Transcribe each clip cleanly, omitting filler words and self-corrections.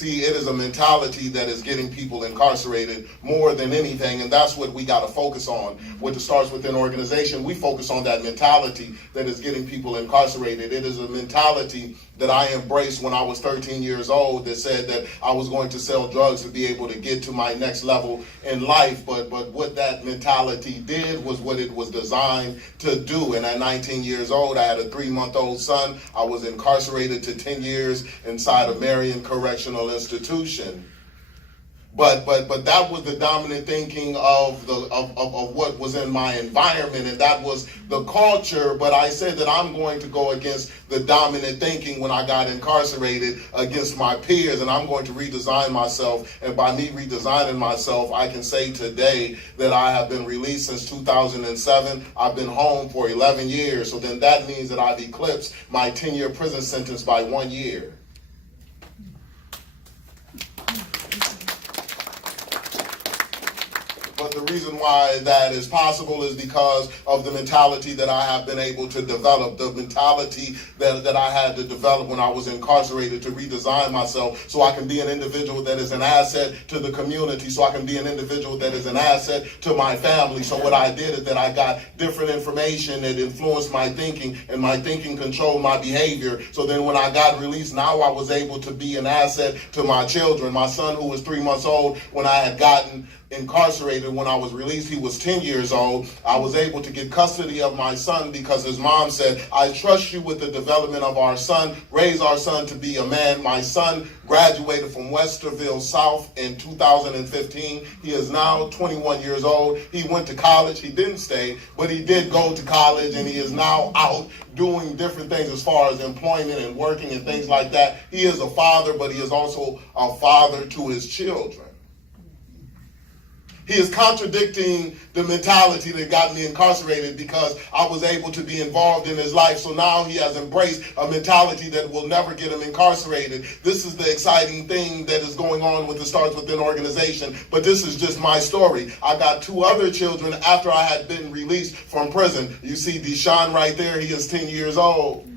See, it is a mentality that is getting people incarcerated more than anything, and that's what we got to focus on. What starts within organization, we focus on that mentality that is getting people incarcerated. It is a mentality that I embraced when I was 13 years old that said that I was going to sell drugs to be able to get to my next level in life. But what that mentality did was what it was designed to do. And at 19 years old, I had a 3-month-old son. I was incarcerated to 10 years inside of Marion Correctional Institution. But that was the dominant thinking of what was in my environment, and that was the culture. But I said that I'm going to go against the dominant thinking when I got incarcerated against my peers, and I'm going to redesign myself. And by me redesigning myself, I can say today that I have been released since 2007. I've been home for 11 years. So then that means that I've eclipsed my 10-year prison sentence by 1 year. But the reason why that is possible is because of the mentality that I have been able to develop, the mentality that I had to develop when I was incarcerated to redesign myself so I can be an individual that is an asset to the community, so I can be an individual that is an asset to my family. So what I did is that I got different information that influenced my thinking, and my thinking controlled my behavior. So then when I got released, now I was able to be an asset to my children. My son, who was 3 months old when I had gotten incarcerated, when I was released, he was 10 years old. I was able to get custody of my son because his mom said, I trust you with the development of our son, raise our son to be a man. My son graduated from Westerville South in 2015. He is now 21 years old. He went to college. He didn't stay, but he did go to college, and he is now out doing different things as far as employment and working and things like that. He is a father, but he is also a father to his children. He is contradicting the mentality that got me incarcerated because I was able to be involved in his life. So now he has embraced a mentality that will never get him incarcerated. This is the exciting thing that is going on with the Starts Within organization. But this is just my story. I got 2 other children after I had been released from prison. You see Deshaun right there. He is 10 years old.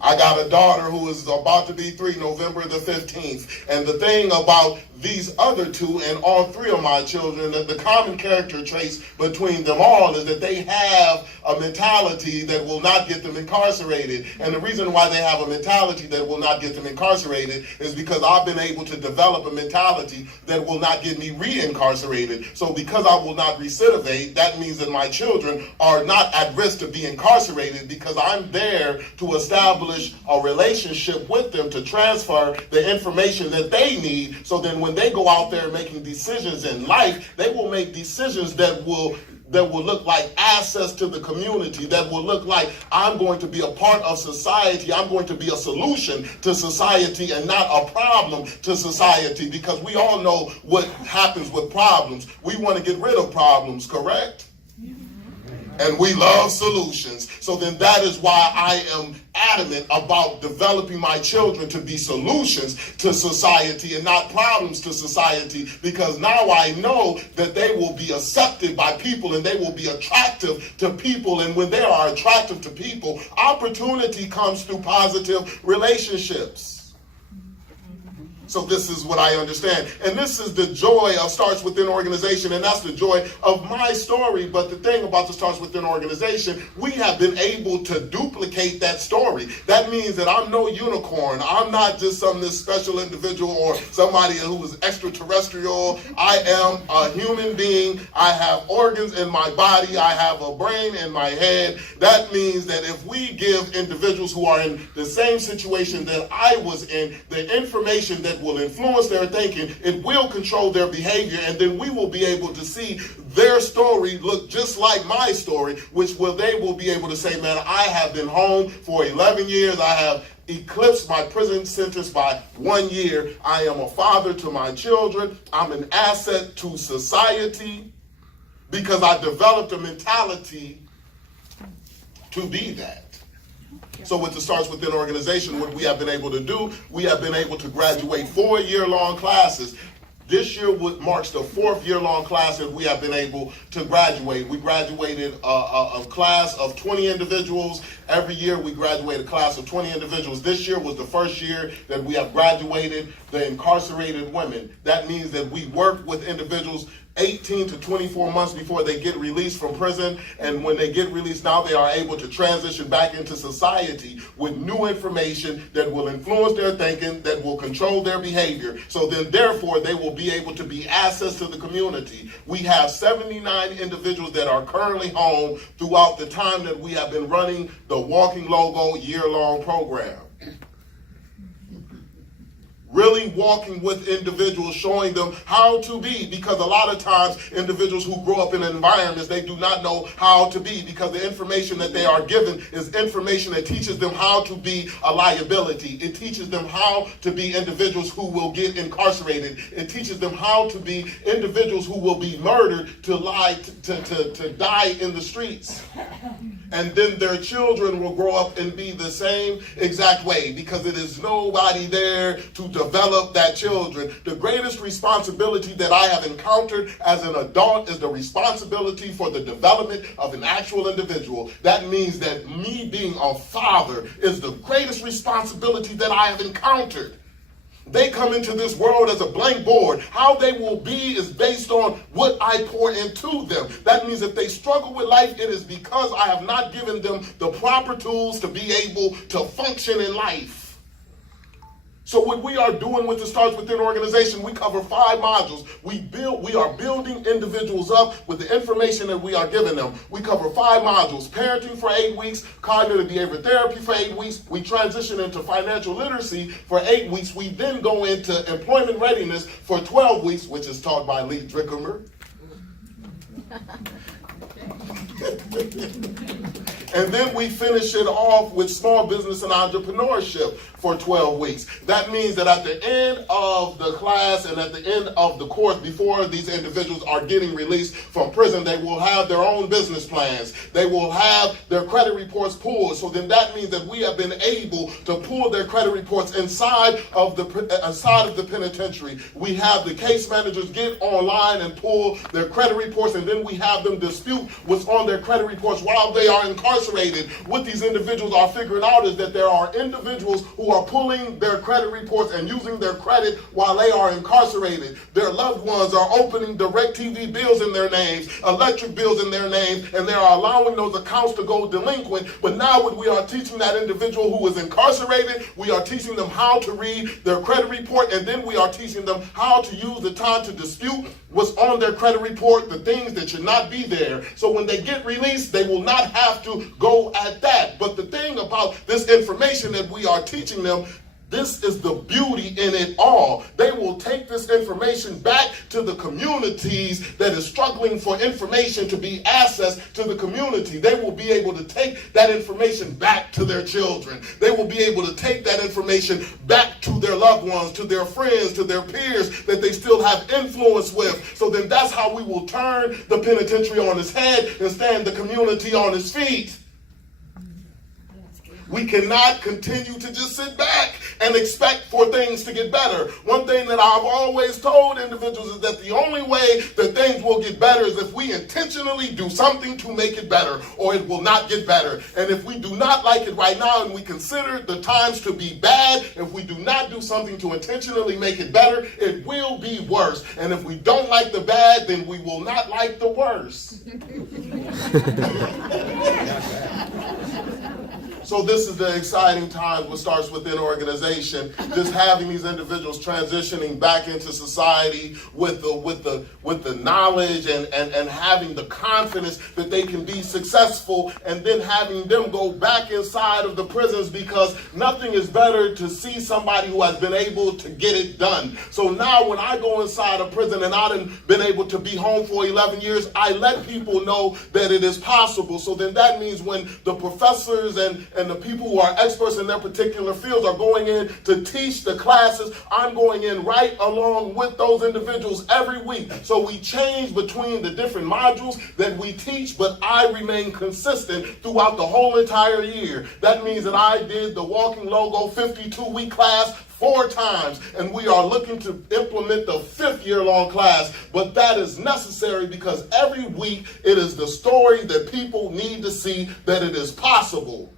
I got a daughter who is about to be 3, November the 15th. And the thing about these other 2 and all 3 of my children, that the common character traits between them all is that they have a mentality that will not get them incarcerated. And the reason why they have a mentality that will not get them incarcerated is because I've been able to develop a mentality that will not get me re-incarcerated. So because I will not recidivate, that means that my children are not at risk to be incarcerated because I'm there to establish a relationship with them to transfer the information that they need, so then when they go out there making decisions in life, they will make decisions that will look like assets to the community, that will look like I'm going to be a part of society, I'm going to be a solution to society and not a problem to society, because we all know what happens with problems. We want to get rid of problems, correct? And we love solutions. So then that is why I am adamant about developing my children to be solutions to society and not problems to society, because now I know that they will be accepted by people and they will be attractive to people. And when they are attractive to people, opportunity comes through positive relationships. So this is what I understand. And this is the joy of Starts Within organization, and that's the joy of my story. But the thing about the Starts Within organization, we have been able to duplicate that story. That means that I'm no unicorn. I'm not just this special individual or somebody who is extraterrestrial. I am a human being. I have organs in my body. I have a brain in my head. That means that if we give individuals who are in the same situation that I was in the information that will influence their thinking, it will control their behavior, and then we will be able to see their story look just like my story, they will be able to say, man, I have been home for 11 years. I have eclipsed my prison sentence by 1 year. I am a father to my children. I'm an asset to society because I developed a mentality to be that. So with the Starts Within organization, what we have been able to do, we have been able to graduate 4-year-long classes. This year marks the 4th year-long class that we have been able to graduate. We graduated a class of 20 individuals. Every year we graduate a class of 20 individuals. This year was the first year that we have graduated the incarcerated women. That means that we work with individuals 18 to 24 months before they get released from prison, and when they get released, now they are able to transition back into society with new information that will influence their thinking, that will control their behavior. So then therefore they will be able to be assets to the community. We have 79 individuals that are currently home throughout the time that we have been running the Walking Logo year-long program. Really walking with individuals, showing them how to be, because a lot of times individuals who grow up in environments, they do not know how to be, because the information that they are given is information that teaches them how to be a liability. It teaches them how to be individuals who will get incarcerated. It teaches them how to be individuals who will be murdered, to die in the streets. And then their children will grow up and be the same exact way, because it is nobody there to develop that children. The greatest responsibility that I have encountered as an adult is the responsibility for the development of an actual individual. That means that me being a father is the greatest responsibility that I have encountered. They come into this world as a blank board. How they will be is based on what I pour into them. That means if they struggle with life, it is because I have not given them the proper tools to be able to function in life. So what we are doing with the Starts Within organization, we cover 5 modules. We are building individuals up with the information that we are giving them. We cover 5 modules: parenting for 8 weeks, cognitive behavior therapy for 8 weeks. We transition into financial literacy for 8 weeks. We then go into employment readiness for 12 weeks, which is taught by Lee Drickemer. And then we finish it off with small business and entrepreneurship for 12 weeks. That means that at the end of the class and at the end of the course, before these individuals are getting released from prison, they will have their own business plans. They will have their credit reports pulled. So then that means that we have been able to pull their credit reports inside of the penitentiary. We have the case managers get online and pull their credit reports, and then we have them dispute what's on their credit reports while they are incarcerated. What these individuals are figuring out is that there are individuals who are pulling their credit reports and using their credit while they are incarcerated. Their loved ones are opening DirecTV bills in their names, electric bills in their names, and they are allowing those accounts to go delinquent. But now what we are teaching that individual who is incarcerated, we are teaching them how to read their credit report, and then we are teaching them how to use the time to dispute what's on their credit report, the things that should not be there. So when they get released, they will not have to go at that. But the thing about this information that we are teaching them, this is the beauty in it all. They will take this information back to the communities that is struggling for information to be access to the community. They will be able to take that information back to their children. They will be able to take that information back to their loved ones, to their friends, to their peers that they still have influence with. So then that's how we will turn the penitentiary on its head and stand the community on its feet. We cannot continue to just sit back and expect for things to get better. One thing that I've always told individuals is that the only way that things will get better is if we intentionally do something to make it better, or it will not get better. And if we do not like it right now and we consider the times to be bad, if we do not do something to intentionally make it better, it will be worse. And if we don't like the bad, then we will not like the worse. So this is the exciting time what Starts Within organization, just having these individuals transitioning back into society with the knowledge and having the confidence that they can be successful, and then having them go back inside of the prisons, because nothing is better to see somebody who has been able to get it done. So now when I go inside a prison and I've been able to be home for 11 years, I let people know that it is possible. So then that means when the professors and the people who are experts in their particular fields are going in to teach the classes, I'm going in right along with those individuals every week. So we change between the different modules that we teach, but I remain consistent throughout the whole entire year. That means that I did the Walking Logo 52-week class 4 times, and we are looking to implement the 5th year-long class, but that is necessary because every week it is the story that people need to see that it is possible.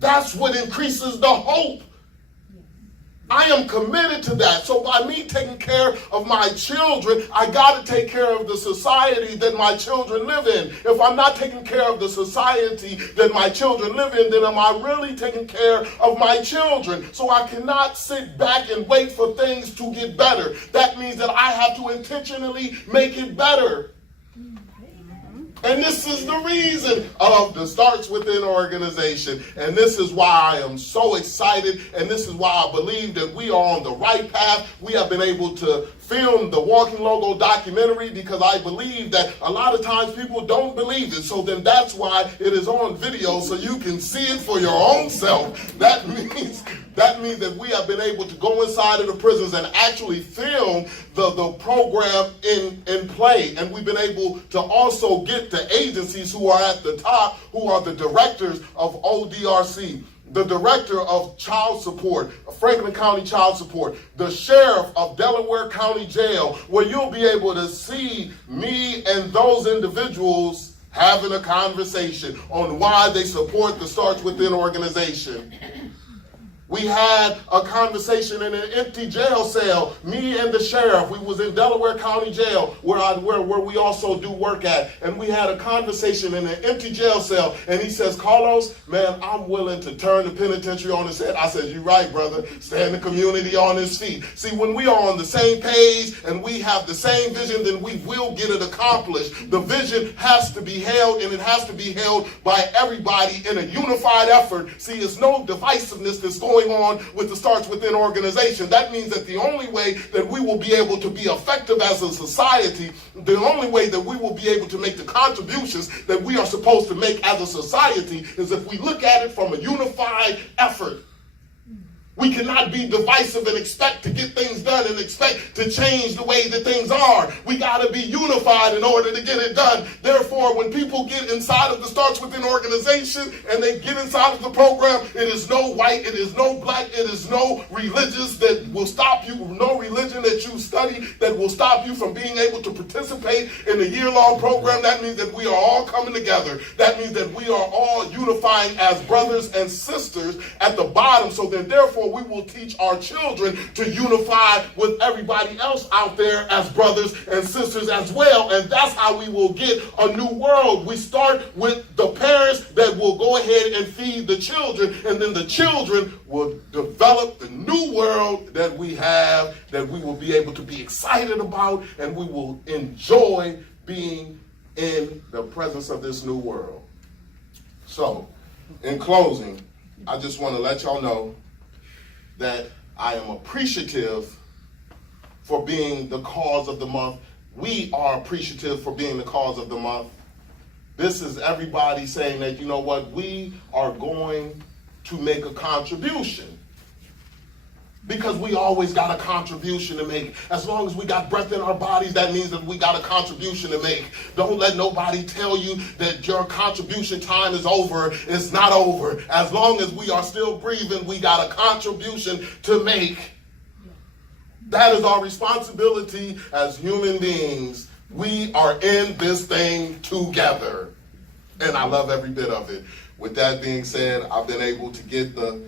That's what increases the hope. I am committed to that. So by me taking care of my children, I got to take care of the society that my children live in. If I'm not taking care of the society that my children live in, then am I really taking care of my children? So I cannot sit back and wait for things to get better. That means that I have to intentionally make it better. And this is the reason of the Starts Within organization. And this is why I am so excited. And this is why I believe that we are on the right path. We have been able to film the Walking Logo documentary because I believe that a lot of times people don't believe it. So then that's why it is on video so you can see it for your own self. That means that we have been able to go inside of the prisons and actually film the program in play. And we've been able to also get the agencies who are at the top, who are the directors of ODRC, the director of child support, Franklin County Child Support, the sheriff of Delaware County Jail, where you'll be able to see me and those individuals having a conversation on why they support the Starts Within organization. We had a conversation in an empty jail cell, me and the sheriff. We was in Delaware County Jail where we also do work at. And we had a conversation in an empty jail cell. And he says, Carlos, man, I'm willing to turn the penitentiary on its head. I said, you're right, brother. Stand the community on its feet. See, when we are on the same page and we have the same vision, then we will get it accomplished. The vision has to be held, and it has to be held by everybody in a unified effort. See, it's no divisiveness that's going on with the Starts Within organization. That means that the only way that we will be able to be effective as a society, the only way that we will be able to make the contributions that we are supposed to make as a society is if we look at it from a unified effort. We cannot be divisive and expect to get things done and expect to change the way that things are. We got to be unified in order to get it done. Therefore, when people get inside of the Starts Within organization and they get inside of the program, it is no white, it is no black, it is no religious that will stop you, no religion that you study that will stop you from being able to participate in a year-long program. That means that we are all coming together. That means that we are all unifying as brothers and sisters at the bottom. So then, therefore, we will teach our children to unify with everybody else out there as brothers and sisters as well. And that's how we will get a new world. We start with the parents that will go ahead and feed the children, and then the children will develop the new world that we have, that we will be able to be excited about, and we will enjoy being in the presence of this new world. So, in closing, I just want to let y'all know that I am appreciative for being the cause of the month. We are appreciative for being the cause of the month. This is everybody saying that, you know what, we are going to make a contribution. Because we always got a contribution to make. As long as we got breath in our bodies, that means that we got a contribution to make. Don't let nobody tell you that your contribution time is over. It's not over. As long as we are still breathing, we got a contribution to make. That is our responsibility as human beings. We are in this thing together. And I love every bit of it. With that being said, I've been able to get the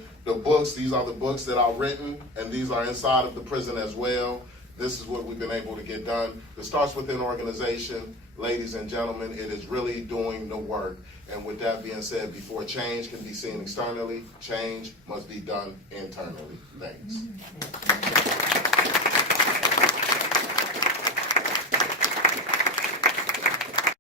books. These are the books that I've written, and these are inside of the prison as well. This is what we've been able to get done. The Starts Within organization, ladies and gentlemen, it is really doing the work. And with that being said, before change can be seen externally, change must be done internally. Thanks.